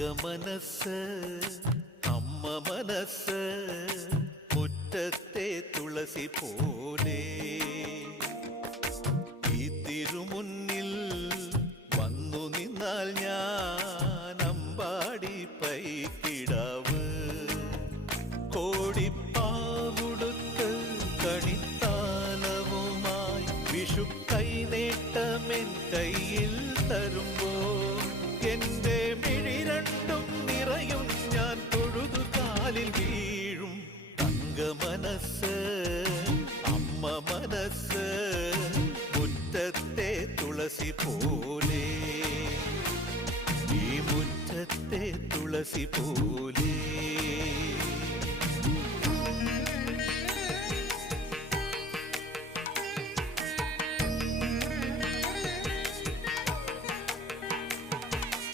മനസ്സ് അമ്മ മനസ്സ് മുറ്റത്തെ തുളസി പോലെ ഈ തിരുമുന്നിൽ വന്നു നിന്നാൽ ഞാൻ അമ്പാടി പൈക്കിടാവ് കോടിപ്പാവുടുത്ത് കണിത്താലവുമായി വിഷു കൈനേട്ടമെൻ കയ്യിൽ തരുമ്പോൾ എന്റെ മിഴി രണ്ടും നിറയും ഞാൻ തൊഴുതു കാലിൽ വീഴും തങ്ക മനസ്സ് അമ്മ മനസ്സ് മുറ്റത്തെ തുളസി പോലെ ഈ മുറ്റത്തെ തുളസി പോലെ